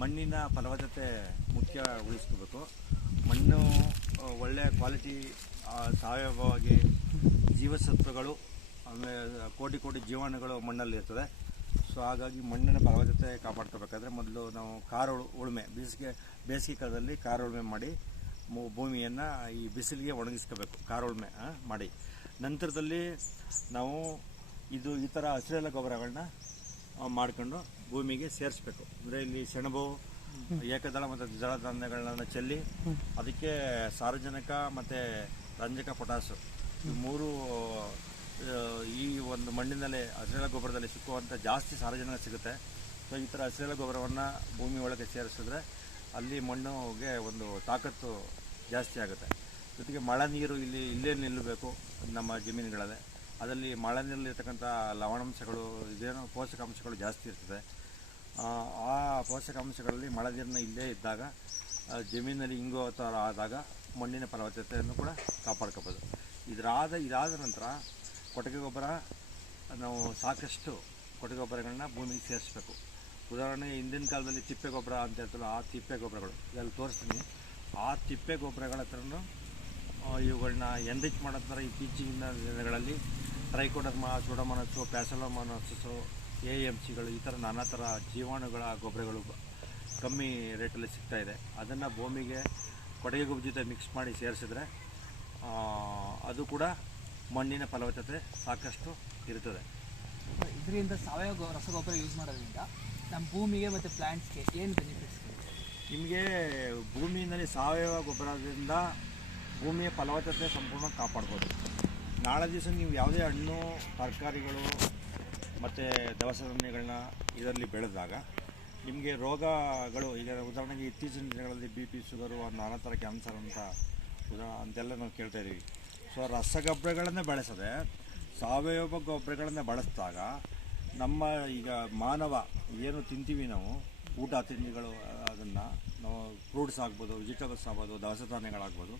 ಮಣ್ಣಿನ ಫಲವತ್ತತೆ ಮುಖ್ಯ ಉಳಿಸ್ಕೋಬೇಕು. ಮಣ್ಣು ಒಳ್ಳೆಯ ಕ್ವಾಲಿಟಿ ಸಾವಯವವಾಗಿ ಜೀವಸತ್ವಗಳು ಆಮೇಲೆ ಕೋಟಿ ಕೋಟಿ ಜೀವಾಣುಗಳು ಮಣ್ಣಲ್ಲಿ ಇರ್ತದೆ. ಸೊ ಹಾಗಾಗಿ ಮಣ್ಣಿನ ಫಲವತ್ತತೆ ಕಾಪಾಡ್ಕೋಬೇಕಾದ್ರೆ ಮೊದಲು ನಾವು ಉಳುಮೆ ಬೇಸಿಗೆ ಕಾಲದಲ್ಲಿ ಉಳುಮೆ ಮಾಡಿ ಭೂಮಿಯನ್ನು ಈ ಬಿಸಿಲಿಗೆ ಒಣಗಿಸ್ಕೋಬೇಕು. ಉಳುಮೆ ಮಾಡಿ ನಂತರದಲ್ಲಿ ನಾವು ಈ ಥರ ಹಸಿರೆಲೆ ಗೊಬ್ಬರಗಳನ್ನ ಮಾಡ್ಕೊಂಡು ಭೂಮಿಗೆ ಸೇರಿಸ್ಬೇಕು. ಅಂದರೆ ಇಲ್ಲಿ ಸೆಣಬು, ಏಕದಳ ಮತ್ತು ದ್ವಿದಳ ಧಾನ್ಯಗಳನ್ನ ಚೆಲ್ಲಿ ಅದಕ್ಕೆ ಸಾರಜನಕ ಮತ್ತು ರಂಜಕ, ಪೊಟಾಸು ಈ ಮೂರು ಈ ಒಂದು ಮಣ್ಣಿನಲ್ಲಿ ಹಸಿರೆಲೆ ಗೊಬ್ಬರದಲ್ಲಿ ಸಿಕ್ಕುವಂಥ ಜಾಸ್ತಿ ಸಾರಜನಕ ಸಿಗುತ್ತೆ. ಸೊ ಈ ಥರ ಹಸಿರೆಲೆ ಗೊಬ್ಬರವನ್ನು ಭೂಮಿ ಒಳಗೆ ಸೇರಿಸಿದ್ರೆ ಅಲ್ಲಿ ಮಣ್ಣಿಗೆ ಒಂದು ತಾಕತ್ತು ಜಾಸ್ತಿ ಆಗುತ್ತೆ. ಜೊತೆಗೆ ಮಳೆ ನೀರು ಇಲ್ಲೇ ನಿಲ್ಲಬೇಕು ನಮ್ಮ ಜಮೀನುಗಳಲ್ಲಿ. ಅದರಲ್ಲಿ ಮಳೆ ನೀರಲ್ಲಿರ್ತಕ್ಕಂಥ ಲವಣಾಂಶಗಳು ಪೋಷಕಾಂಶಗಳು ಜಾಸ್ತಿ ಇರ್ತದೆ. ಆ ಪೋಷಕಾಂಶಗಳಲ್ಲಿ ಮಳೆ ನೀರನ್ನ ಇಲ್ಲೇ ಇದ್ದಾಗ ಜಮೀನಲ್ಲಿ ಇಂಗೋ ಥರ ಆದಾಗ ಮಣ್ಣಿನ ಫಲವತ್ತತೆಯನ್ನು ಕೂಡ ಕಾಪಾಡ್ಕೋಬೋದು. ಇದಾದ ನಂತರ ಕೊಟ್ಟಿಗೆ ಗೊಬ್ಬರ ನಾವು ಸಾಕಷ್ಟು ಕೊಟ್ಟಿಗೆ ಗೊಬ್ಬರಗಳನ್ನ ಭೂಮಿಗೆ ಸೇರಿಸ್ಬೇಕು. ಉದಾಹರಣೆಗೆ ಹಿಂದಿನ ಕಾಲದಲ್ಲಿ ತಿಪ್ಪೆ ಗೊಬ್ಬರ ಅಂತ ಹೇಳ್ತಲ್ಲ, ಆ ತಿಪ್ಪೆ ಗೊಬ್ಬರಗಳು ಇದರಲ್ಲಿ ತೋರಿಸ್ತೀನಿ. ಆ ತಿಪ್ಪೆ ಗೊಬ್ಬರಗಳ ಹತ್ರನೂ ಇವುಗಳನ್ನ ಎನ್ರಿಚ್ ಮಾಡೋ ಥರ ಇತ್ತೀಚಿನ ದಿನಗಳಲ್ಲಿ ಟ್ರೈಕೋಡರ್ಮಾ, ಸೂಡೋಮೋನಾಸು, ಪ್ಯಾಸಲೋಮೋನಾಸು, AMCಗಳು ಈ ಥರ ನಾನಾ ಥರ ಜೀವಾಣುಗಳ ಗೊಬ್ಬರಗಳು ಕಮ್ಮಿ ರೇಟಲ್ಲಿ ಸಿಗ್ತಾಯಿದೆ. ಅದನ್ನು ಭೂಮಿಗೆ ಕೊಟ್ಟಿಗೆ ಗೊಬ್ಬರ ಜೊತೆ ಮಿಕ್ಸ್ ಮಾಡಿ ಸೇರಿಸಿದ್ರೆ ಅದು ಕೂಡ ಮಣ್ಣಿನ ಫಲವತ್ತತೆ ಸಾಕಷ್ಟು ಇರ್ತದೆ. ಇದರಿಂದ ಸಾವಯವ ರಸಗೊಬ್ಬರ ಯೂಸ್ ಮಾಡೋದ್ರಿಂದ ನಮ್ಮ ಭೂಮಿಗೆ ಮತ್ತು ಪ್ಲಾಂಟ್ಸ್ಗೆ ಏನು ಬೆನಿಫಿಟ್ಸ್? ನಿಮಗೆ ಭೂಮಿಯಲ್ಲಿ ಸಾವಯವ ಗೊಬ್ಬರದಿಂದ ಭೂಮಿಯ ಫಲವತ್ತತೆ ಸಂಪೂರ್ಣ ಕಾಪಾಡ್ಬೋದು. ನಾಳೆ ದಿವಸ ನೀವು ಯಾವುದೇ ಹಣ್ಣು, ತರಕಾರಿಗಳು ಮತ್ತು ದವಸ ಧಾನ್ಯಗಳನ್ನ ಇದರಲ್ಲಿ ಬೆಳೆದಾಗ ನಿಮಗೆ ರೋಗಗಳು, ಈಗ ಉದಾಹರಣೆಗೆ ಇತ್ತೀಚಿನ ದಿನಗಳಲ್ಲಿ BP, ಶುಗರು, ನಾನಾ ಥರ ಕ್ಯಾನ್ಸರ್ ಅಂತೆಲ್ಲ ನಾವು ಕೇಳ್ತಾ ಇದ್ದೀವಿ. ಸೊ ರಸಗೊಬ್ಬರಗಳನ್ನೇ ಬಳಸದೆ ಸಾವಯವ ಗೊಬ್ಬರಗಳನ್ನೇ ಬಳಸಿದಾಗ ನಮ್ಮ ಈಗ ಮಾನವ ಏನು ತಿಂತೀವಿ ನಾವು ಊಟ ತಿಂಡಿಗಳು, ಅದನ್ನು ನಾವು ಫ್ರೂಟ್ಸ್ ಆಗ್ಬೋದು, ವೆಜಿಟೇಬಲ್ಸ್ ಆಗ್ಬೋದು, ದವಸ ಧಾನ್ಯಗಳಾಗ್ಬೋದು,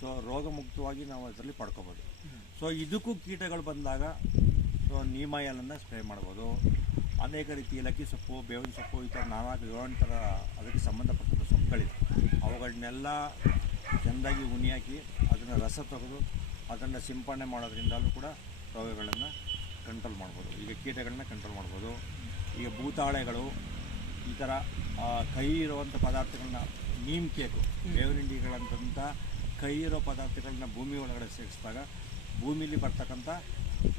ಸೊ ರೋಗ ಮುಕ್ತವಾಗಿ ನಾವು ಅದರಲ್ಲಿ ಪಡ್ಕೋಬೋದು. ಸೊ ಇದಕ್ಕೂ ಕೀಟಗಳು ಬಂದಾಗ ನೀಮ್ ಆಯಿಲನ್ನು ಸ್ಪ್ರೇ ಮಾಡ್ಬೋದು. ಅನೇಕ ರೀತಿ ಏಲಕ್ಕಿ ಸೊಪ್ಪು, ಬೇವಿನ ಸೊಪ್ಪು, ಈ ಥರ 4-7 ಥರ ಅದಕ್ಕೆ ಸಂಬಂಧಪಟ್ಟ ಸೊಪ್ಪುಗಳಿದೆ. ಅವುಗಳನ್ನೆಲ್ಲ ಚೆಂದಾಗಿ ಉನಿ ಹಾಕಿ ಅದನ್ನು ರಸ ತೆಗೆದು ಅದನ್ನು ಸಿಂಪಡಣೆ ಮಾಡೋದ್ರಿಂದಲೂ ಕೂಡ ರೋಗಗಳನ್ನು ಕಂಟ್ರೋಲ್ ಮಾಡ್ಬೋದು. ಈಗ ಕೀಟಗಳನ್ನ ಕಂಟ್ರೋಲ್ ಮಾಡ್ಬೋದು. ಈಗ ಭೂತಾಳೆಗಳು ಈ ಥರ ಕಹಿ ಇರುವಂಥ ಪದಾರ್ಥಗಳನ್ನ, ನೀಮ್ ಕೇಕು, ಬೇವಿನ ಹಿಂಡಿಗಳಂಥ ಕಹಿ ಇರೋ ಪದಾರ್ಥಗಳನ್ನ ಭೂಮಿ ಒಳಗಡೆ ಸೇರಿಸಿದಾಗ ಭೂಮಿಲಿ ಬರ್ತಕ್ಕಂಥ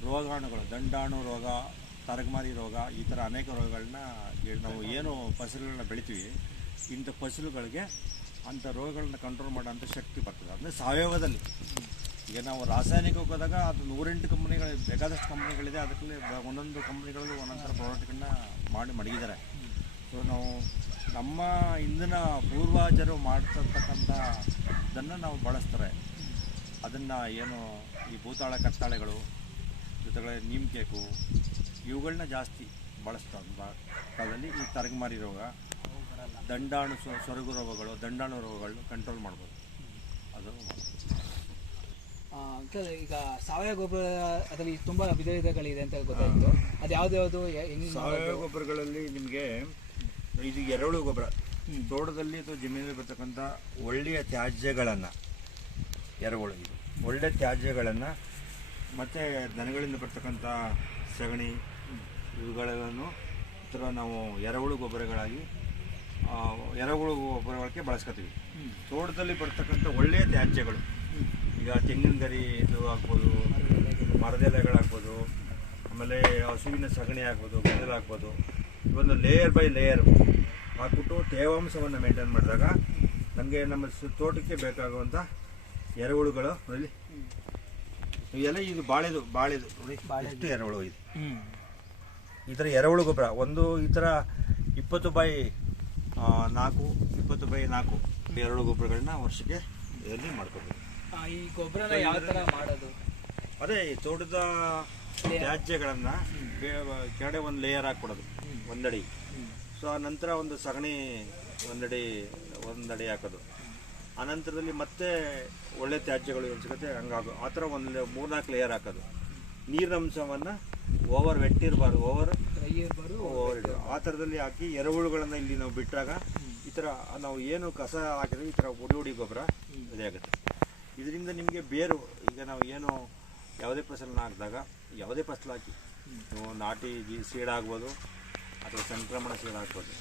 ರೋಗಾಣುಗಳು, ದಂಡಾಣು ರೋಗ, ತರಗಮಾರಿ ರೋಗ, ಈ ಥರ ಅನೇಕ ರೋಗಗಳನ್ನ ನಾವು ಏನು ಫಸಲುಗಳನ್ನ ಬೆಳಿತೀವಿ, ಇಂಥ ಫಸಲುಗಳಿಗೆ ಅಂಥ ರೋಗಗಳನ್ನ ಕಂಟ್ರೋಲ್ ಮಾಡೋಂಥ ಶಕ್ತಿ ಬರ್ತದೆ. ಅಂದರೆ ಸಾವಯವದಲ್ಲಿ. ಈಗ ನಾವು ರಾಸಾಯನಿಕಕ್ಕೆ ಹೋದಾಗ ಅದು 108 ಕಂಪ್ನಿಗಳು, ಬೇಕಾದಷ್ಟು ಕಂಪ್ನಿಗಳಿದೆ. ಅದಕ್ಕೆ ಒಂದೊಂದು ಕಂಪ್ನಿಗಳು ಒಂದೊಂದು ಥರ ಪ್ರಾಡಕ್ಟ್ಗಳನ್ನ ಮಾಡಿ ಮಡಗಿದ್ದಾರೆ. ಸೊ ನಾವು ನಮ್ಮ ಇಂದಿನ ಪೂರ್ವಜರು ಮಾಡ್ತಿರ್ತಕ್ಕಂಥದ್ದನ್ನು ನಾವು ಬಳಸ್ತಾರೆ. ಅದನ್ನು ಏನು ಈ ಭೂತಾಳ ಕತ್ತಾಳೆಗಳು ಜೊತೆಗೆ ನೀಮ್ ಕೇಕು ಇವುಗಳನ್ನ ಜಾಸ್ತಿ ಬಳಸ್ತಾ ಕಾಲದಲ್ಲಿ ಈ ತರಗಮಾರಿ ರೋಗ, ದಂಡಾಣು ಸೊರಗು ರೋಗಗಳು, ದಂಡಾಣು ರೋಗಗಳು ಕಂಟ್ರೋಲ್ ಮಾಡ್ಬೋದು. ಅದು ಈಗ ಸಾವಯವ ಗೊಬ್ಬರ ಅದರಲ್ಲಿ ತುಂಬ ವಿಧಗಳಿದೆ ಅಂತ ಗೊತ್ತಾಯಿತು. ಅದು ಯಾವ್ದು? ಸಾವಯವ ಗೊಬ್ಬರಗಳಲ್ಲಿ ನಿಮಗೆ ಇದು ಎರೆಹುಳು ಗೊಬ್ಬರ, ತೋಟದಲ್ಲಿ ಅಥವಾ ಜಮೀನಲ್ಲಿ ಬರ್ತಕ್ಕಂಥ ಒಳ್ಳೆಯ ತ್ಯಾಜ್ಯಗಳನ್ನು, ಎರೆಹುಳು ಇದು ಒಳ್ಳೆಯ ತ್ಯಾಜ್ಯಗಳನ್ನು ಮತ್ತು ದನಗಳಿಂದ ಬರ್ತಕ್ಕಂಥ ಸಗಣಿ ಇವುಗಳನ್ನು ಈ ಥರ ನಾವು ಎರೆಹುಳು ಗೊಬ್ಬರಗಳಾಗಿ ಎರೆಹುಳು ಗೊಬ್ಬರಕ್ಕೆ ಬಳಸ್ಕೊತೀವಿ. ತೋಟದಲ್ಲಿ ಬರ್ತಕ್ಕಂಥ ಒಳ್ಳೆಯ ತ್ಯಾಜ್ಯಗಳು, ಈಗ ತೆಂಗಿನ ಗರಿ ಇದು ಆಗ್ಬೋದು, ಮರದೆಲೆಗಳಾಗ್ಬೋದು, ಆಮೇಲೆ ಹಸುವಿನ ಸಗಣಿ ಆಗ್ಬೋದು, ಗಂಜಲ ಆಗ್ಬೋದು, ಇವೊಂದು ಲೇಯರ್ ಬೈ ಲೇಯರ್ ಹಾಕ್ಬಿಟ್ಟು ತೇವಾಂಶವನ್ನು ಮೇಂಟೈನ್ ಮಾಡಿದಾಗ ನಮಗೆ ನಮ್ಮ ತೋಟಕ್ಕೆ ಬೇಕಾಗುವಂಥ ಎರೆಹುಳುಗಳು ನೋಡಿ. ಇವೆಲ್ಲ ಇದು ಬಾಳೆದು ನೋಡಿ, ಎಷ್ಟು ಎರೆಹುಳು ಇದು. ಈ ಥರ ಎರೆಹುಳು ಗೊಬ್ಬರ ಒಂದು ಈ ಥರ 20x4, 20x4 ಎರೆಹುಳು ಗೊಬ್ಬರಗಳನ್ನ ವರ್ಷಕ್ಕೆ ಇದರಲ್ಲಿ ಮಾಡ್ಕೋಬೇಕು. ಈ ಗೊಬ್ಬರನ ಯಾವ ಥರ ಮಾಡೋದು? ಅದೇ ಈ ತೋಟದ ತ್ಯಾಜ್ಯಗಳನ್ನು ಕೆಳಗಡೆ ಒಂದು ಲೇಯರ್ ಹಾಕ್ಬಿಡೋದು, ಒಂದಡಿ. ಸೊ ಆ ನಂತರ ಒಂದು ಸಗಣಿ ಒಂದಡಿ ಹಾಕೋದು. ಆ ನಂತರದಲ್ಲಿ ಮತ್ತೆ ಒಳ್ಳೆ ತ್ಯಾಜ್ಯಗಳು ಏನು ಸಿಗುತ್ತೆ ಹಂಗಾಗು, ಆ ಥರ ಒಂದು 3-4 ಲೇಯರ್ ಹಾಕೋದು. ನೀರಿನ ಅಂಶವನ್ನು ಓವರ್ ವೆಟ್ ಇರಬಾರ್ದು, ಓವರ್ ಇರಬಾರ್ದು. ಆ ಥರದಲ್ಲಿ ಹಾಕಿ ಎರೆಹುಳುಗಳನ್ನು ಇಲ್ಲಿ ನಾವು ಬಿಟ್ಟಾಗ ಈ ಥರ ನಾವು ಏನು ಕಸ ಹಾಕಿದ್ರೆ ಈ ಥರ ಹುಡಿ ಗೊಬ್ಬರ ಇದೇ ಆಗುತ್ತೆ. ಇದರಿಂದ ನಿಮಗೆ ಬೇರು, ಈಗ ನಾವು ಏನು ಯಾವುದೇ ಫಸಲನ್ನ ಹಾಕಿದಾಗ ಯಾವುದೇ ಫಸಲು ಹಾಕಿ ನೀವು ನಾಟಿ ಸೀಡ್ ಆಗ್ಬೋದು ಅಥವಾ ಸಂಕ್ರಮಣ ಸೀಡ್ ಹಾಕ್ಬೋದು.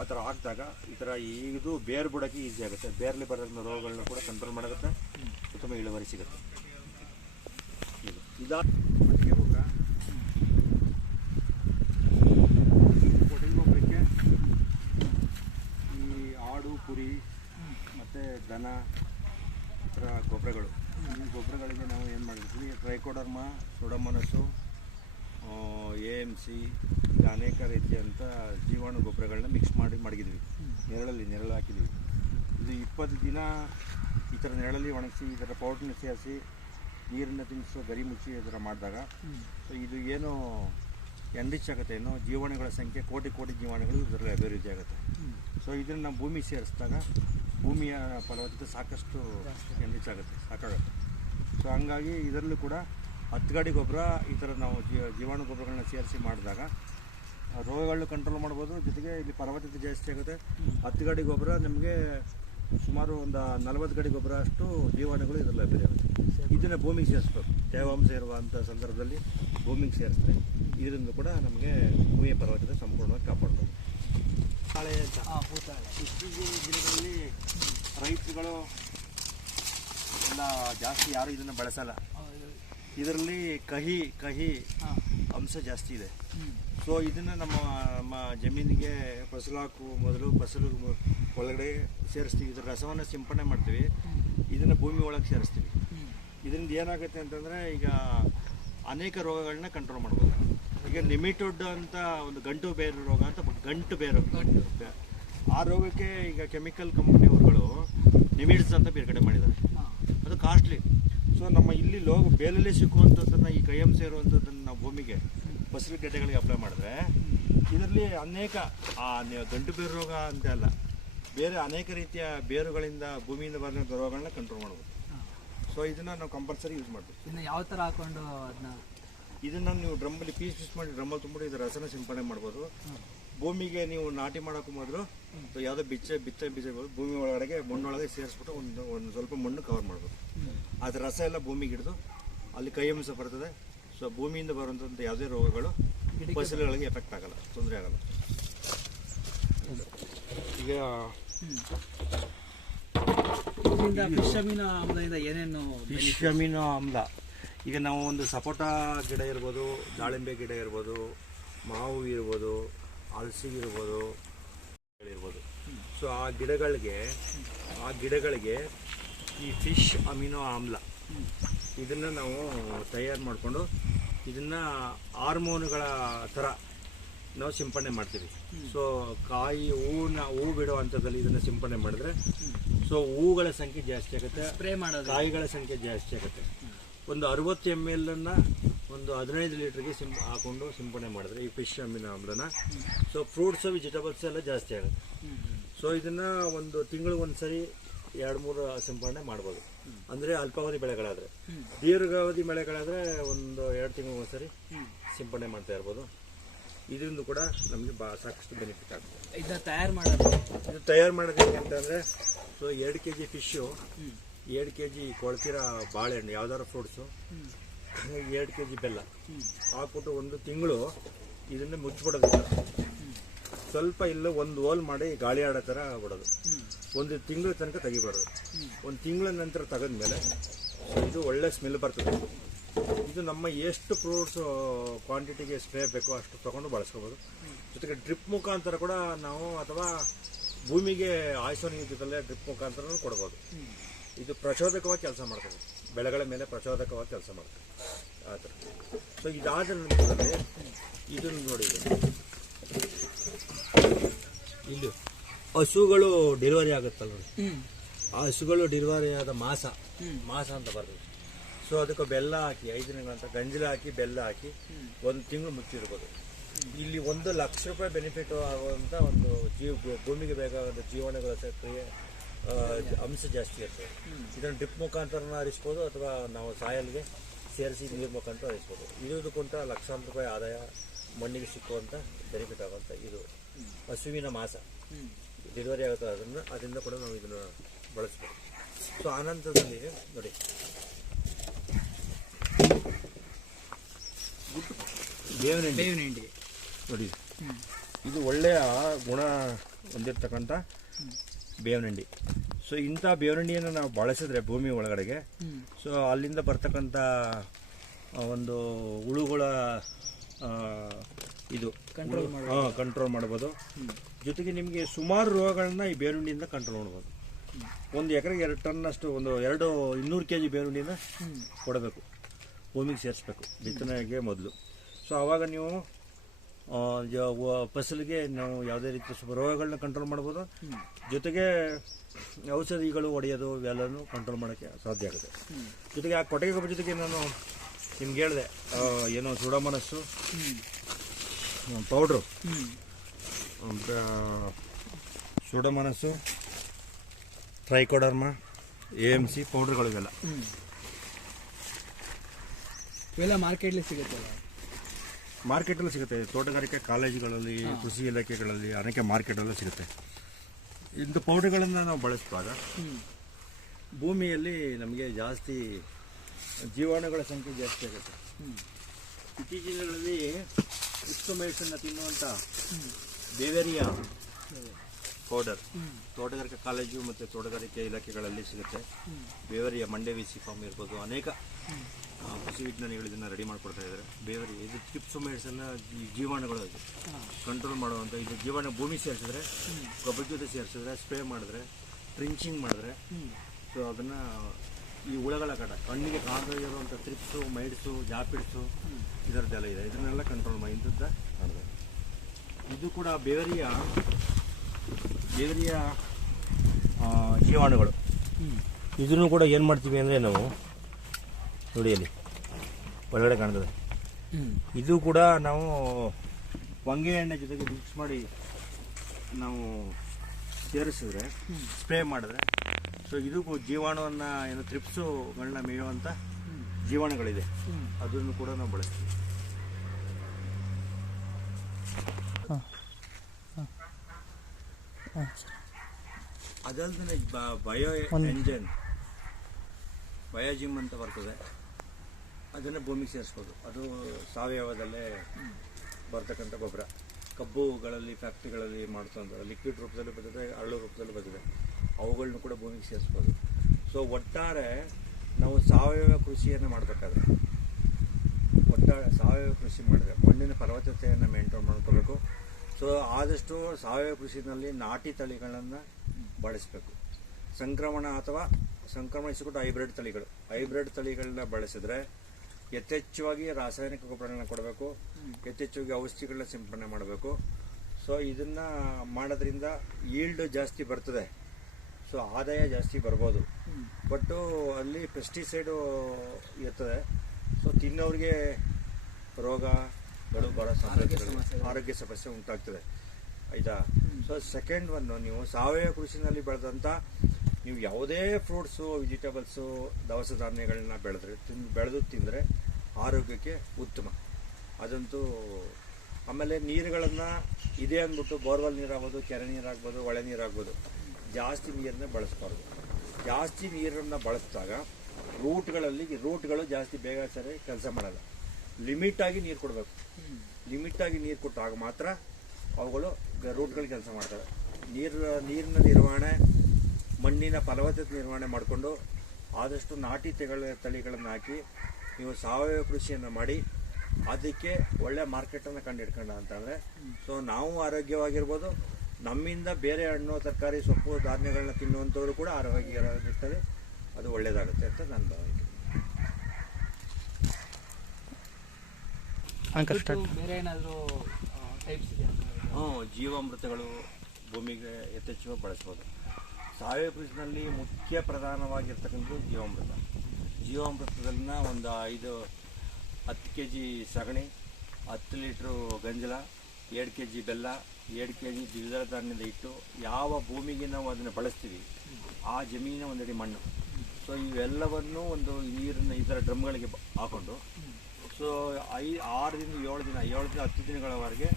ಆ ಥರ ಹಾಕಿದಾಗ ಈ ಥರ ಇದು ಬೇರು ಬಿಡೋಕ್ಕೆ ಈಸಿ ಆಗುತ್ತೆ. ಬೇರಲ್ಲಿ ಬರೋದ್ರಿಂದ ರೋಗಗಳನ್ನ ಕೂಡ ಕಂಟ್ರೋಲ್ ಮಾಡೋಗುತ್ತೆ, ಉತ್ತಮ ಇಳುವರಿ ಸಿಗುತ್ತೆ. ಕೊಟ್ಟಿಗೆ ಗೊಬ್ಬರ, ಕೊಟ್ಟಿಗೆ ಗೊಬ್ಬರಕ್ಕೆ ಈ ಆಡು ಕುರಿ ಮತ್ತು ದನ ಈ ಥರ ಗೊಬ್ಬರಗಳು, ಈ ಗೊಬ್ಬರಗಳಿಗೆ ನಾವು ಏನು ಮಾಡಿದ್ವಿ, ಟ್ರೈಕೋಡರ್ಮ, ಸೊಡಮನಸ್ಸು, AMC, ಈಗ ಅನೇಕ ರೀತಿಯಂಥ ಜೀವಾಣು ಗೊಬ್ಬರಗಳನ್ನ ಮಿಕ್ಸ್ ಮಾಡಿ ಮಡಗಿದ್ವಿ. ನೆರಳು ಹಾಕಿದ್ವಿ. ಇದು 20 ದಿನ ಈ ಥರ ನೆರಳಲ್ಲಿ ಒಣಗಿಸಿ ಈ ಥರ ಪೌಡ್ರನ್ನ ಸೇರಿಸಿ ನೀರನ್ನು ತಿನ್ನಿಸೋ ಗರಿ ಮುಚ್ಚಿ ಈ ಥರ ಮಾಡಿದಾಗ ಸೊ ಇದು ಏನು ಎನ್ರಿಚ್ ಆಗುತ್ತೆ, ಏನೋ ಜೀವಾಣುಗಳ ಸಂಖ್ಯೆ ಕೋಟಿ ಜೀವಾಣುಗಳು ಇದರಲ್ಲಿ ಅಭಿವೃದ್ಧಿ ಆಗುತ್ತೆ. ಸೊ ಇದನ್ನು ನಾವು ಭೂಮಿಗೆ ಸೇರಿಸಿದಾಗ ಭೂಮಿಯ ಫಲವತ್ತತೆ ಸಾಕಷ್ಟು ಎನ್ರಿಚ್ ಆಗುತ್ತೆ, ಸಾಕಾಗುತ್ತೆ. ಸೊ ಹಂಗಾಗಿ ಇದರಲ್ಲೂ ಕೂಡ 10 ಗಾಡಿ ಗೊಬ್ಬರ ಈ ಥರ ನಾವು ಜೀವಾಣು ಗೊಬ್ಬರಗಳನ್ನ ಸೇರಿಸಿ ಮಾಡಿದಾಗ ರೋಗಗಳನ್ನ ಕಂಟ್ರೋಲ್ ಮಾಡ್ಬೋದು. ಜೊತೆಗೆ ಇಲ್ಲಿ ಫಲವತ್ತತೆ ಜಾಸ್ತಿ ಆಗುತ್ತೆ. 10 ಗಾಡಿ ಗೊಬ್ಬರ ನಮಗೆ ಸುಮಾರು ಒಂದು 40 ಗಾಡಿ ಗೊಬ್ಬರ ಅಷ್ಟು ಜೀವಾಣುಗಳು ಇದರಲ್ಲಿ ಅಭಿವೃದ್ಧಿ ಆಗುತ್ತೆ. ಇದನ್ನು ಭೂಮಿಗೆ ಸೇರಿಸ್ಬೇಕು. ತೇವಾಂಶ ಇರುವಂಥ ಸಂದರ್ಭದಲ್ಲಿ ಭೂಮಿಗೆ ಸೇರಿಸಿದ್ರೆ ಇದರಿಂದ ಕೂಡ ನಮಗೆ ಭೂಮಿಯ ಫಲವತ್ತತೆ ಸಂಪೂರ್ಣವಾಗಿ ಕಾಪಾಡ್ಬೋದು. ತಾಳೆ ಅಂತ ಇತ್ತೀಚಿನ ದಿನಗಳಲ್ಲಿ ರೈತರುಗಳು ಎಲ್ಲ ಜಾಸ್ತಿ ಯಾರು ಇದನ್ನು ಬಳಸಲ್ಲ. ಇದರಲ್ಲಿ ಕಹಿ ಅಂಶ ಜಾಸ್ತಿ ಇದೆ. ಸೊ ಇದನ್ನು ನಮ್ಮ ಜಮೀನಿಗೆ ಫಸಲು ಹಾಕುವ ಮೊದಲು ಫಸಲು ಒಳಗಡೆ ಸೇರಿಸ್ತೀವಿ. ಇದರ ರಸವನ್ನು ಸಿಂಪಡಣೆ ಮಾಡ್ತೀವಿ, ಇದನ್ನು ಭೂಮಿ ಒಳಗೆ ಸೇರಿಸ್ತೀವಿ. ಇದರಿಂದ ಏನಾಗುತ್ತೆ ಅಂತಂದರೆ ಈಗ ಅನೇಕ ರೋಗಗಳನ್ನ ಕಂಟ್ರೋಲ್ ಮಾಡ್ಬೋದು. ಈಗ ನಿಮಿಟೋಡ್ ಅಂತ ಒಂದು ಗಂಟು ಬೇರು ರೋಗ ಅಂತ, ಗಂಟು ಬೇರು ಆ ರೋಗಕ್ಕೆ ಈಗ ಕೆಮಿಕಲ್ ಕಂಪ್ನಿಯವ್ರುಗಳು ನಿಮಿಡ್ಸ್ ಅಂತ ಬೇರ್ಗಡೆ ಮಾಡಿದ್ದಾರೆ. ಅದು ಕಾಸ್ಟ್ಲಿ. ಸೊ ನಮ್ಮ ಇಲ್ಲಿ ಬೇಲಲ್ಲಿ ಸಿಕ್ಕುವಂಥದ್ದನ್ನು ಈ ಕೈಯಂಶ ಇರುವಂಥದ್ದನ್ನು ನಾವು ಭೂಮಿಗೆ ಫಸಲು ಗೆಡ್ಡೆಗಳಿಗೆ ಅಪ್ಲೈ ಮಾಡಿದ್ರೆ ಇದರಲ್ಲಿ ಅನೇಕ ಗಂಟು ಬೇರು ರೋಗ ಅಂತ ಅಲ್ಲ, ಬೇರೆ ಅನೇಕ ರೀತಿಯ ಬೇರುಗಳಿಂದ ಭೂಮಿಯಿಂದ ಬರೋ ರೋಗಗಳನ್ನ ಕಂಟ್ರೋಲ್ ಮಾಡ್ಬೋದು. ಸೊ ಇದನ್ನು ನಾವು ಕಂಪಲ್ಸರಿ ಯೂಸ್ ಮಾಡ್ತೀವಿ. ಇನ್ನು ಯಾವ ಥರ ಹಾಕೊಂಡು ಇದನ್ನು ನೀವು ಡ್ರಮ್ಮಲ್ಲಿ ಪೀಸ್ ಮಾಡಿ ಡ್ರಮ್ಮಲ್ಲಿ ತುಂಬಿಟ್ಟು ಇದರ ರಸನ ಸಿಂಪಡಣೆ ಮಾಡ್ಬೋದು. ಭೂಮಿಗೆ ನೀವು ನಾಟಿ ಮಾಡೋಕ್ಕೂ ಮೊದಲು ಯಾವುದೋ ಬಿತ್ತ ಬೀಜ ಭೂಮಿ ಒಳಗಡೆಗೆ ಮಣ್ಣೊಳಗೆ ಸೇರಿಸ್ಬಿಟ್ಟು ಒಂದು ಸ್ವಲ್ಪ ಮಣ್ಣು ಕವರ್ ಮಾಡ್ಬೋದು. ಅದರ ರಸ ಎಲ್ಲ ಭೂಮಿಗೆ ಹಿಡಿದು ಅಲ್ಲಿ ಕೈ ಅಂಶ ಬರ್ತದೆ. ಸೊ ಭೂಮಿಯಿಂದ ಬರುವಂಥ ಯಾವುದೇ ರೋಗಗಳು ಫಸಲುಗಳಿಗೆ ಎಫೆಕ್ಟ್ ಆಗಲ್ಲ, ತೊಂದರೆ ಆಗಲ್ಲ. ಈಗ ಫಿಶ್ ಅಮಿನೋ ಆಮ್ಲದಿಂದ ಏನೇನು ಫಿಶ್ ಅಮಿನೋ ಆಮ್ಲ, ಈಗ ನಾವು ಒಂದು ಸಪೋಟ ಗಿಡ ಇರ್ಬೋದು, ದಾಳಿಂಬೆ ಗಿಡ ಇರ್ಬೋದು, ಮಾವು ಇರ್ಬೋದು, ಹಲಸಿಗೆ ಇರ್ಬೋದು. ಸೊ ಆ ಗಿಡಗಳಿಗೆ ಈ ಫಿಶ್ ಅಮಿನೋ ಆಮ್ಲ ಇದನ್ನು ನಾವು ತಯಾರು ಮಾಡಿಕೊಂಡು ಇದನ್ನು ಹಾರ್ಮೋನುಗಳ ಥರ ನಾವು ಸಿಂಪಡಣೆ ಮಾಡ್ತೀವಿ. ಸೊ ಹೂವು ಬಿಡೋ ಹಂತದಲ್ಲಿ ಇದನ್ನು ಸಿಂಪಡಣೆ ಮಾಡಿದ್ರೆ ಸೊ ಹೂಗಳ ಸಂಖ್ಯೆ ಜಾಸ್ತಿ ಆಗುತ್ತೆ, ಸ್ಪ್ರೇ ಮಾಡೋದು ಕಾಯಿಗಳ ಸಂಖ್ಯೆ ಜಾಸ್ತಿ ಆಗುತ್ತೆ. ಒಂದು 60 ml ಒಂದು 15 ಲೀಟ್ರಿಗೆ ಹಾಕೊಂಡು ಸಿಂಪಡಣೆ ಮಾಡಿದ್ರೆ ಈ ಫಿಶ್ ಅಮಿನೋ ಆಮ್ಲನ ಸೊ ಫ್ರೂಟ್ಸ್ ವೆಜಿಟೇಬಲ್ಸ್ ಎಲ್ಲ ಜಾಸ್ತಿ ಆಗುತ್ತೆ. ಸೊ ಇದನ್ನು ಒಂದು ತಿಂಗಳಿಗೆ ಒಂದ್ಸರಿ 2-3 ಸಿಂಪಡಣೆ ಮಾಡ್ಬೋದು. ಅಂದರೆ ಅಲ್ಪಾವಧಿ ಬೆಳೆಗಳಾದರೆ. ದೀರ್ಘಾವಧಿ ಬೆಳೆಗಳಾದರೆ ಒಂದು 2 ತಿಂಗಳಿಗೆ ಒಂದ್ಸರಿ ಸಿಂಪಡಣೆ ಮಾಡ್ತಾ ಇರ್ಬೋದು. ಇದರಿಂದ ಕೂಡ ನಮಗೆ ಸಾಕಷ್ಟು ಬೆನಿಫಿಟ್ ಆಗ್ತದೆ. ಇದು ತಯಾರು ಮಾಡೋದು ಹೇಗೆ ಅಂತಂದರೆ ಸೊ 2 kg ಫಿಶ್ಶು, 2 kg ಕೊಳ್ತಿರೋ ಬಾಳೆಹಣ್ಣು ಯಾವ್ದಾದ್ರು ಫ್ರೂಟ್ಸು, 2 kg ಬೆಲ್ಲ ಹಾಕ್ಬಿಟ್ಟು ಒಂದು ತಿಂಗಳು ಇದನ್ನು ಮುಚ್ಚಿಬಿಡೋದಿಲ್ಲ. ಸ್ವಲ್ಪ ಇಲ್ಲ ಒಂದು ಹೋಲ್ ಮಾಡಿ ಗಾಳಿ ಆಡೋ ಥರ ಬಿಡೋದು. ಒಂದು ತಿಂಗಳ ತನಕ ತೆಗಿಬಾರ್ದು. ಒಂದು ತಿಂಗಳ ನಂತರ ತೆಗೆದ್ಮೇಲೆ ಇದು ಒಳ್ಳೆ ಸ್ಮೆಲ್ ಬರ್ತದೆ. ಇದು ನಮ್ಮ ಎಷ್ಟು ಫ್ರೂಟ್ಸ್ ಕ್ವಾಂಟಿಟಿಗೆ ಸ್ಪ್ರೇ ಬೇಕೋ ಅಷ್ಟು ತೊಗೊಂಡು ಬಳಸ್ಕೋಬೋದು. ಜೊತೆಗೆ ಡ್ರಿಪ್ ಮುಖಾಂತರ ಕೂಡ ನಾವು ಅಥವಾ ಭೂಮಿಗೆ ಆಯ್ಸೋನಿಯುತದಲ್ಲೇ ಡ್ರಿಪ್ ಮುಖಾಂತರ ಕೊಡ್ಬೋದು. ಇದು ಪ್ರಚೋದಕವಾಗಿ ಕೆಲಸ ಮಾಡ್ತದೆ, ಬೆಳೆಗಳ ಮೇಲೆ ಪ್ರಚೋದಕವಾಗಿ ಕೆಲಸ ಮಾಡ್ತದೆ ಆ ಥರ. ಸೊ ಇದಾದ ನಂತರದಲ್ಲಿ ಇದನ್ನು ನೋಡಿ, ಇಲ್ಲಿ ಹಸುಗಳು ಡೆಲಿವರಿ ಆಗುತ್ತಲ್ಲ, ಆ ಹಸುಗಳು ಡೆಲಿವರಿ ಆದ ಮಾಸ ಅಂತ ಬರ್ತದೆ. ಸೊ ಅದಕ್ಕೆ ಬೆಲ್ಲ ಹಾಕಿ 5 ದಿನಗಳಂತ ಗಂಜಲ ಹಾಕಿ ಬೆಲ್ಲ ಹಾಕಿ 1 ತಿಂಗಳು ಮುಚ್ಚಿರ್ಬೋದು. ಇಲ್ಲಿ 1 ಲಕ್ಷ ರೂಪಾಯಿ ಬೆನಿಫಿಟ್ ಆಗುವಂಥ ಒಂದು ಭೂಮಿಗೆ ಬೇಕಾದಂಥ ಜೀವಾಣುಗಳ ಕ್ರಿಯೆ ಅಂಶ ಜಾಸ್ತಿ ಇರ್ತದೆ. ಇದನ್ನು ಡ್ರಿಪ್ ಮುಖಾಂತರ ಹರಿಸ್ಬೋದು ಅಥವಾ ನಾವು ಸಾಯಲ್ಗೆ ಸೇರಿಸಿ ನೀರು ಮುಖಾಂತರ ಒದಗಿಸ್ಬೋದು. ಇದಕ್ಕಿಂತ ಲಕ್ಷಾಂತರ ರೂಪಾಯಿ ಆದಾಯ ಮಣ್ಣಿಗೆ ಸಿಕ್ಕುವಂಥ ಬೆನಿಫಿಟ್ ಆಗುವಂಥ ಇದು ಹಸುವಿನ ಮಾಂಸ ಡೆಲಿವರಿ ಆಗುತ್ತೆ, ಅದರಿಂದ ಕೂಡ ನಾವು ಇದನ್ನು ಬಳಸ್ಬೋದು. ಸೊ ಆನಂತರದಲ್ಲಿ ನೋಡಿ ಬೇವಿನ ಹಿಂಡಿ ನೋಡಿ, ಇದು ಒಳ್ಳೆಯ ಗುಣ ಹೊಂದಿರತಕ್ಕಂಥ ಬೇವಿನ ಹಿಂಡಿ. ಸೊ ಇಂಥ ಬೇವಿನ ಹಿಂಡಿಯನ್ನು ನಾವು ಬಳಸಿದ್ರೆ ಭೂಮಿ ಒಳಗಡೆಗೆ, ಸೊ ಅಲ್ಲಿಂದ ಬರ್ತಕ್ಕಂಥ ಒಂದು ಹುಳುಗಳ ಇದು ಕಂಟ್ರೋಲ್ ಮಾಡ್ಬೋದು. ಜೊತೆಗೆ ನಿಮಗೆ ಸುಮಾರು ರೋಗಗಳನ್ನ ಈ ಬೇವಿನ ಹಿಂಡಿಯಿಂದ ಕಂಟ್ರೋಲ್ ಮಾಡ್ಬೋದು. ಒಂದು ಎಕರೆಗೆ 2 ಟನ್ನಷ್ಟು, 200 kg ಬೇವಿನ ಹಿಂಡಿನ ಕೊಡಬೇಕು, ಭೂಮಿಗೆ ಸೇರಿಸ್ಬೇಕು ಬಿತ್ತನೆಗೆ ಮೊದಲು. ಸೊ ಆವಾಗ ನೀವು ಫಸಲಿಗೆ ನಾವು ಯಾವುದೇ ರೀತಿ ರೋಗಗಳನ್ನ ಕಂಟ್ರೋಲ್ ಮಾಡ್ಬೋದು. ಜೊತೆಗೆ ಔಷಧಿಗಳು ಹೊಡೆಯೋದು ಇವೆಲ್ಲನೂ ಕಂಟ್ರೋಲ್ ಮಾಡೋಕ್ಕೆ ಸಾಧ್ಯ ಆಗುತ್ತೆ. ಜೊತೆಗೆ ಆ ಕೊಟ್ಟಿಗೆ ಗೊಬ್ಬರ ಜೊತೆಗೆ ನಾನು ನಿಮ್ಗೆ ಹೇಳಿದೆ, ಏನೋ ಸುಡಮನಸ್ಸು ಪೌಡ್ರು, ಸುಡಮನಸ್ಸು, ಟ್ರೈಕೋಡರ್ಮಾ, AMC ಪೌಡ್ರ್ಗಳು ಇವೆಲ್ಲ ಮಾರ್ಕೆಟ್ಲಿ ಸಿಗುತ್ತಲ್ಲ? ಮಾರ್ಕೆಟಲ್ಲಿ ಸಿಗುತ್ತೆ, ತೋಟಗಾರಿಕೆ ಕಾಲೇಜುಗಳಲ್ಲಿ, ಕೃಷಿ ಇಲಾಖೆಗಳಲ್ಲಿ, ಅನೇಕ ಮಾರ್ಕೆಟಲ್ಲೂ ಸಿಗುತ್ತೆ. ಇಂಥ ಪೌಡರ್ಗಳನ್ನು ನಾವು ಬಳಸುವಾಗ ಭೂಮಿಯಲ್ಲಿ ನಮಗೆ ಜಾಸ್ತಿ ಜೀವಾಣುಗಳ ಸಂಖ್ಯೆ ಜಾಸ್ತಿ ಆಗುತ್ತೆ. ಇತ್ತೀಚಿನ ದಿನಗಳಲ್ಲಿ ಉತ್ತಮೇಶನ್ನು ತಿನ್ನುವಂಥ ಬೇವೇರಿಯಾ ಪೌಡರ್ ತೋಟಗಾರಿಕೆ ಕಾಲೇಜು ಮತ್ತು ತೋಟಗಾರಿಕೆ ಇಲಾಖೆಗಳಲ್ಲಿ ಸಿಗುತ್ತೆ. ಬೇವೇರಿಯಾ, ಮಂಡ್ಯ VC ಫಾರ್ಮ್ ಇರ್ಬೋದು, ಅನೇಕ ಕೃಷಿ ವಿಜ್ಞಾನಿಗಳು ಇದನ್ನು ರೆಡಿ ಮಾಡಿಕೊಡ್ತಾ ಇದ್ದಾರೆ. ಬೇವೇರಿಯಾ ಇದು ಟ್ರಿಪ್ಸೋಮೈಡ್ಸನ್ನು ಜೀವಾಣುಗಳು ಕಂಟ್ರೋಲ್ ಮಾಡುವಂಥ ಇದು ಜೀವಾಣು ಭೂಮಿ ಸೇರಿಸಿದ್ರೆ, ಗೊಬ್ಬರ ಜೊತೆ ಸೇರಿಸಿದ್ರೆ, ಸ್ಪ್ರೇ ಮಾಡಿದ್ರೆ, ಟ್ರಿಂಚಿಂಗ್ ಮಾಡಿದ್ರೆ, ಸೊ ಅದನ್ನು ಈ ಹುಳಗಳ ಕಣ್ಣಿಗೆ ಕಾಣದೇ ಇರುವಂಥ ಟ್ರಿಪ್ಸು, ಮೈಡ್ಸು, ಜಾಪಿಡ್ಸು ಇದರದ್ದೆಲ್ಲ ಇದೆ, ಇದನ್ನೆಲ್ಲ ಕಂಟ್ರೋಲ್ ಮಾಡಿ ಇಂಥದ್ದು ಮಾಡಿದೆ. ಇದು ಕೂಡ ಬೇವೇರಿಯಾ ಜೀವಾಣುಗಳು. ಇದನ್ನು ಕೂಡ ಏನು ಮಾಡ್ತೀವಿ ಅಂದರೆ ನಾವು ನೋಡಿ ಅಲ್ಲಿ ಒಳಗಡೆ ಕಾಣ್ತದೆ, ಇದು ಕೂಡ ನಾವು ಹೊಂಗೆ ಎಣ್ಣೆ ಜೊತೆಗೆ ಮಿಕ್ಸ್ ಮಾಡಿ ನಾವು ಸೇರಿಸಿದ್ರೆ, ಸ್ಪ್ರೇ ಮಾಡಿದ್ರೆ, ಸೊ ಇದು ಜೀವಾಣುವನ್ನು ಏನು ತ್ರಿಪ್ಸುಗಳನ್ನ ಮೇಯುವಂಥ ಜೀವಾಣುಗಳಿದೆ, ಅದನ್ನು ಕೂಡ ನಾವು ಬಳಸ್ತೀವಿ. ಅದಲ್ಲದೆ ಬಯೋಜಿಮ್ ಅಂತ ಬರ್ತದೆ, ಅದನ್ನು ಭೂಮಿಗೆ ಸೇರಿಸ್ಬೋದು. ಅದು ಸಾವಯವದಲ್ಲೇ ಬರ್ತಕ್ಕಂಥ ಗೊಬ್ಬರ. ಕಬ್ಬುಗಳಲ್ಲಿ, ಫ್ಯಾಕ್ಟ್ರಿಗಳಲ್ಲಿ ಮಾಡ್ತಂದ್ರೆ ಲಿಕ್ವಿಡ್ ರೂಪದಲ್ಲಿ ಬರ್ತದೆ, ಅರಳು ರೂಪದಲ್ಲಿ ಬರ್ತದೆ, ಅವುಗಳನ್ನೂ ಕೂಡ ಭೂಮಿಗೆ ಸೇರಿಸ್ಬೋದು. ಸೊ ಒಟ್ಟಾರೆ ನಾವು ಸಾವಯವ ಕೃಷಿಯನ್ನು ಮಾಡಬೇಕಾದ್ರೆ, ಸಾವಯವ ಕೃಷಿ ಮಾಡಿದ್ರೆ ಮಣ್ಣಿನ ಫಲವತ್ತತೆಯನ್ನು ಮೇಂಟೈನ್ ಮಾಡ್ಕೋಬೇಕು. ಸೊ ಆದಷ್ಟು ಸಾವಯವ ಕೃಷಿನಲ್ಲಿ ನಾಟಿ ತಳಿಗಳನ್ನು ಬಳಸಬೇಕು. ಸಂಕ್ರಮಣ ಅಥವಾ ಸಂಕ್ರಮಣಿಸಿಕೊಂಡು ಹೈಬ್ರಿಡ್ ತಳಿಗಳನ್ನ ಬಳಸಿದ್ರೆ ಯಥೇಚ್ಛವಾಗಿ ರಾಸಾಯನಿಕ ಗೊಬ್ಬರಗಳನ್ನ ಕೊಡಬೇಕು, ಯಥೇಚ್ಛವಾಗಿ ಔಷಧಿಗಳನ್ನ ಸಿಂಪಡಣೆ ಮಾಡಬೇಕು. ಸೊ ಇದನ್ನು ಮಾಡೋದ್ರಿಂದ ಈಲ್ಡ್ ಜಾಸ್ತಿ ಬರ್ತದೆ, ಸೊ ಆದಾಯ ಜಾಸ್ತಿ ಬರ್ಬೋದು. ಬಟ್ಟು ಅಲ್ಲಿ ಪೆಸ್ಟಿಸೈಡು ಇರ್ತದೆ, ಸೊ ತಿನ್ನೋರಿಗೆ ರೋಗಗಳು ಬರೋ ಆರೋಗ್ಯ ಸಮಸ್ಯೆ ಉಂಟಾಗ್ತದೆ. ಆಯಿತಾ? ಸೊ ಸೆಕೆಂಡ್ ಒನ್ನು, ನೀವು ಸಾವಯವ ಕೃಷಿನಲ್ಲಿ ಬೆಳೆದಂಥ ನೀವು ಯಾವುದೇ ಫ್ರೂಟ್ಸು, ವೆಜಿಟೇಬಲ್ಸು, ದವಸ ಧಾನ್ಯಗಳನ್ನ ಬೆಳೆದು ತಿಂದರೆ ಆರೋಗ್ಯಕ್ಕೆ ಉತ್ತಮ. ಅದಂತೂ. ಆಮೇಲೆ ನೀರುಗಳನ್ನು ಇದೆ ಅಂದ್ಬಿಟ್ಟು ಬೋರ್ವೆಲ್ ನೀರಾಗ್ಬೋದು, ಕೆರೆ ನೀರಾಗ್ಬೋದು, ಹೊಳೆ ನೀರಾಗ್ಬೋದು, ಜಾಸ್ತಿ ನೀರನ್ನ ಬಳಸಬಾರ್ದು. ಜಾಸ್ತಿ ನೀರನ್ನು ಬಳಸಿದಾಗ ರೂಟ್ಗಳು ಜಾಸ್ತಿ ಬೇಗ ಸರಿ ಕೆಲಸ ಮಾಡಲ್ಲ. ಲಿಮಿಟಾಗಿ ನೀರು ಕೊಡಬೇಕು. ಲಿಮಿಟಾಗಿ ನೀರು ಕೊಟ್ಟಾಗ ಮಾತ್ರ ಅವುಗಳು ರೂಟ್ಗಳು ಕೆಲಸ ಮಾಡ್ತವೆ. ನೀರಿನ ನಿರ್ವಹಣೆ, ಮಣ್ಣಿನ ಫಲವತ್ತತೆ ನಿರ್ವಹಣೆ ಮಾಡಿಕೊಂಡು ಆದಷ್ಟು ನಾಟಿ ತಳಿಗಳನ್ನು ಹಾಕಿ ನೀವು ಸಾವಯವ ಕೃಷಿಯನ್ನು ಮಾಡಿ ಅದಕ್ಕೆ ಒಳ್ಳೆ ಮಾರ್ಕೆಟನ್ನು ಕಂಡುಹಿಡ್ಕೊಂಡ ಅಂತಂದರೆ, ಸೊ ನಾವು ಆರೋಗ್ಯವಾಗಿರ್ಬೋದು, ನಮ್ಮಿಂದ ಬೇರೆ ಹಣ್ಣು, ತರಕಾರಿ, ಸೊಪ್ಪು, ಧಾನ್ಯಗಳನ್ನ ತಿನ್ನುವಂಥವ್ರು ಕೂಡ ಆರೋಗ್ಯವಾಗಿರ್ತಾರೆ. ಅದು ಒಳ್ಳೆಯದಾಗುತ್ತೆ ಅಂತ ನನ್ನ ಭಾವನೆ. ಬೇರೆ ಏನಾದರೂ ಟೈಪ್ಸ್ ಇದೆ? ಜೀವಾಮೃತಗಳು ಭೂಮಿಗೆ ಯಥೇಚ್ಛವಾಗಿ ಬಳಸ್ಬೋದು. ಸಾವಯವ ಕೃಷಿನಲ್ಲಿ ಮುಖ್ಯ ಪ್ರಧಾನವಾಗಿರ್ತಕ್ಕಂಥದ್ದು ಜೀವಾಮೃತದಲ್ಲಿನ ಒಂದು 10 kg ಸಗಣಿ, 10 ಲೀಟ್ರು ಗಂಜಲ, 2 kg ಬೆಲ್ಲ, 2 kg ದ್ವಿದಳ ಧಾನ್ಯದ ಹಿಟ್ಟು. ಯಾವ ಭೂಮಿಗೆ ನಾವು ಅದನ್ನು ಬಳಸ್ತೀವಿ ಆ ಜಮೀನಿನ ಒಂದಡಿ ಮಣ್ಣು, ಸೊ ಇವೆಲ್ಲವನ್ನು ಒಂದು ನೀರಿನ ಈ ಥರ ಡ್ರಮ್ಗಳಿಗೆ ಹಾಕೊಂಡು ಸೊ 6 ದಿನ 7 ದಿನ 10 ದಿನಗಳವರೆಗೆ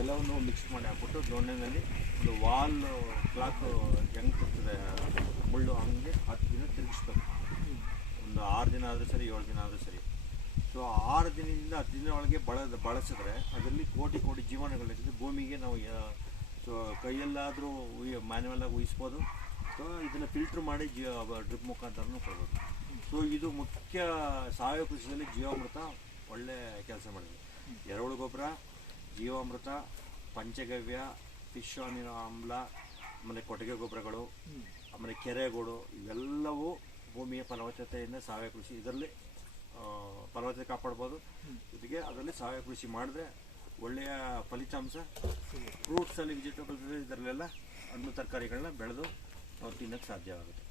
ಎಲ್ಲವನ್ನು ಮಿಕ್ಸ್ ಮಾಡಿ ಹಾಕ್ಬಿಟ್ಟು ದೊಣ್ಣೆನಲ್ಲಿ ಒಂದು ವಾಲ್ ಕ್ಲಾಕ್ ಹೆಂಗೆ ತಿರ್ತದೆ ಮುಳ್ಳು ಹಂಗೆ 10 ದಿನ ತಿರುಗಿಸ್ಬೇಕು. ಒಂದು 6 ದಿನ ಆದರೂ ಸರಿ 7 ದಿನ ಆದರೂ ಸರಿ. ಸೊ 6 ದಿನದಿಂದ 10 ದಿನ ಒಳಗೆ ಬಳಸಿದ್ರೆ ಅದರಲ್ಲಿ ಕೋಟಿ ಜೀವಾಣುಗಳಿರ್ತದೆ. ಭೂಮಿಗೆ ನಾವು ಸೊ ಕೈಯಲ್ಲಾದರೂ ಮ್ಯಾನ್ಯಲ್ ಆಗಿ ಉಯಿಸ್ಬೋದು. ಸೊ ಇದನ್ನು ಫಿಲ್ಟ್ರ್ ಮಾಡಿ ಡ್ರಿಪ್ ಮುಖಾಂತರನೂ ಕೊಡ್ಬೋದು. ಸೊ ಇದು ಮುಖ್ಯ ಸಾವಯವ ಕೃಷಿಯಲ್ಲಿ ಜೀವಾಮೃತ ಒಳ್ಳೆ ಕೆಲಸ ಮಾಡಿದೆ. ಎರೆಹುಳು ಗೊಬ್ಬರ, ಜೀವಾಮೃತ, ಪಂಚಗವ್ಯ, ಫಿಶ್ ಆಮ್ಲ, ಆಮೇಲೆ ಕೊಟ್ಟಿಗೆ ಗೊಬ್ಬರಗಳು, ಆಮೇಲೆ ಕೆರೆಗೋಡು ಇವೆಲ್ಲವೂ ಭೂಮಿಯ ಫಲವತ್ತತೆಯಿಂದ ಸಾವಯವ ಕೃಷಿ ಇದರಲ್ಲಿ ಫಲವತ್ತತೆ ಕಾಪಾಡ್ಬೋದು. ಜೊತೆಗೆ ಅದರಲ್ಲಿ ಸಾವಯವ ಕೃಷಿ ಮಾಡಿದ್ರೆ ಒಳ್ಳೆಯ ಫಲಿತಾಂಶ ಫ್ರೂಟ್ಸಲ್ಲಿ ವೆಜಿಟೇಬಲ್ಸ್ ಇದರಲ್ಲೆಲ್ಲ ಹಣ್ಣು ತರಕಾರಿಗಳನ್ನ ಬೆಳೆದು ನಾವು ತಿನ್ನೋಕ್ಕೆ ಸಾಧ್ಯವಾಗುತ್ತೆ.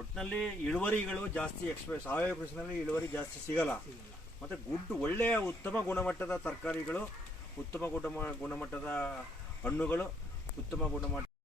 ಒಟ್ಟಿನಲ್ಲಿ ಇಳುವರಿಗಳು ಜಾಸ್ತಿ ಸಾವಯವ ಕೃಷಿನಲ್ಲಿ ಇಳುವರಿ ಜಾಸ್ತಿ ಸಿಗಲ್ಲ. ಮತ್ತು ಒಳ್ಳೆಯ ಉತ್ತಮ ಗುಣಮಟ್ಟದ ತರಕಾರಿಗಳು, ಉತ್ತಮ ಗುಣಮಟ್ಟದ ಹಣ್ಣುಗಳು, ಉತ್ತಮ ಗುಣಮಟ್ಟ